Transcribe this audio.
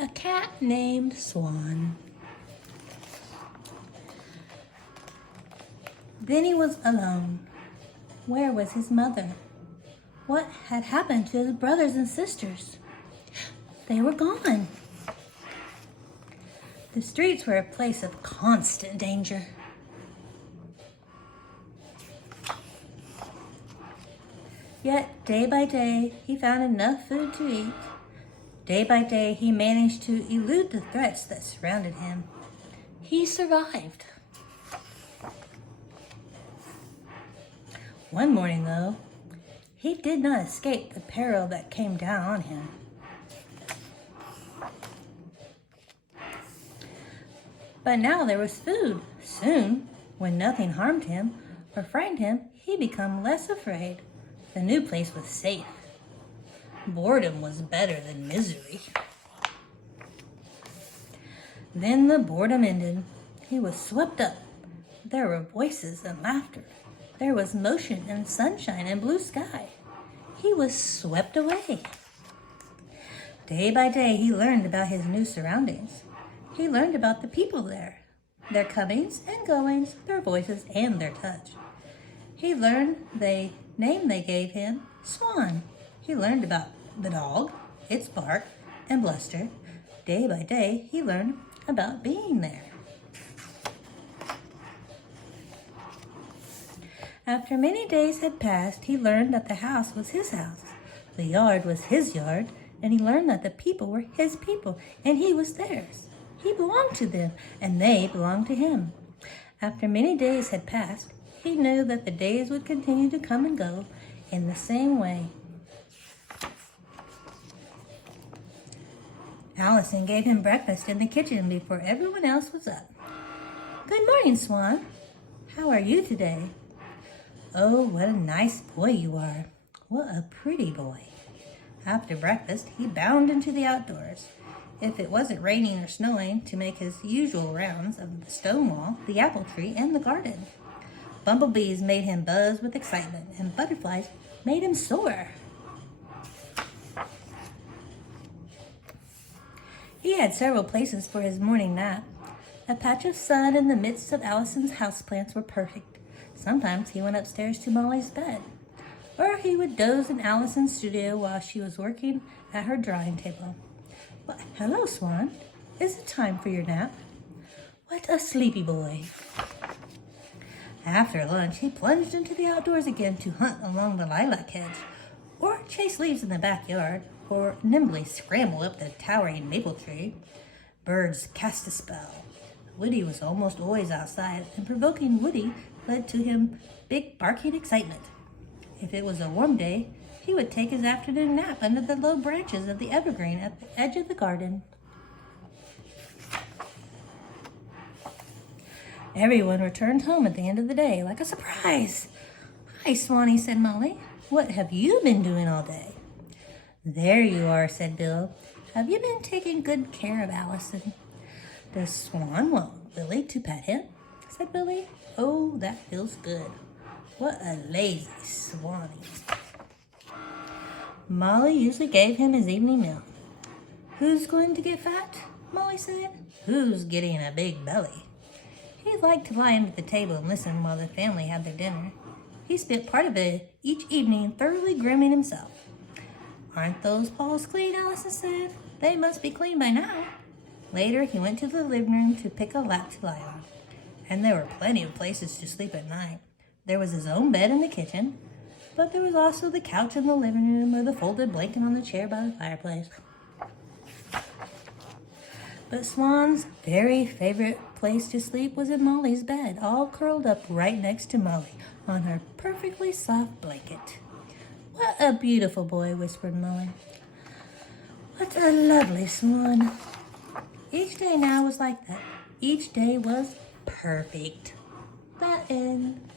A cat named Swan. Then he was alone. Where was his mother? What had happened to his brothers and sisters? They were gone. The streets were a place of constant danger. Yet, day by day, he found enough food to eat. Day by day, he managed to elude the threats that surrounded him. He survived. One morning, though, he did not escape the peril that came down on him. But now there was food. Soon, when nothing harmed him or frightened him, he became less afraid. The new place was safe. Boredom was better than misery. Then the boredom ended. He was swept up. There were voices and laughter. There was motion and sunshine and blue sky. He was swept away. Day by day, he learned about his new surroundings. He learned about the people there, their comings and goings, their voices and their touch. He learned the name they gave him, Swan. He learned about the dog, its bark and bluster. Day by day, he learned about being there. After many days had passed, he learned that the house was his house. The yard was his yard, and he learned that the people were his people, and he was theirs. He belonged to them, and they belonged to him. After many days had passed, he knew that the days would continue to come and go in the same way. Allison gave him breakfast in the kitchen before everyone else was up. "Good morning, Swan. How are you today?" "Oh, what a nice boy you are. What a pretty boy." After breakfast, he bounded into the outdoors. If it wasn't raining or snowing, to make his usual rounds of the stone wall, the apple tree, and the garden. Bumblebees made him buzz with excitement, and butterflies made him soar. He had several places for his morning nap. A patch of sun in the midst of Allison's houseplants were perfect. Sometimes he went upstairs to Molly's bed, or he would doze in Allison's studio while she was working at her drawing table. "Well, hello, Swan. Is it time for your nap?" "What a sleepy boy." After lunch, he plunged into the outdoors again to hunt along the lilac hedge, or chase leaves in the backyard, or nimbly scramble up the towering maple tree. Birds cast a spell. Woody was almost always outside, and provoking Woody led to him big barking excitement. If it was a warm day, he would take his afternoon nap under the low branches of the evergreen at the edge of the garden. Everyone returned home at the end of the day like a surprise. "Hi, Swanee," said Molly. "What have you been doing all day?" "There you are," said Bill. "Have you been taking good care of Allison?" "Does Swan want Billy to pet him?" said Billy. "Oh, that feels good. What a lazy Swanee." Molly usually gave him his evening meal. "Who's going to get fat?" Molly said. "Who's getting a big belly?" He liked to lie under the table and listen while the family had their dinner. He spent part of it each evening thoroughly grooming himself. "Aren't those paws clean?" Allison said. "They must be clean by now." Later, he went to the living room to pick a lap to lie on. And there were plenty of places to sleep at night. There was his own bed in the kitchen, but there was also the couch in the living room or the folded blanket on the chair by the fireplace. But Swan's very favorite place to sleep was in Molly's bed, all curled up right next to Molly on her perfectly soft blanket. "What a beautiful boy," whispered Molly. "What a lovely Swan." Each day now was like that. Each day was perfect. The end.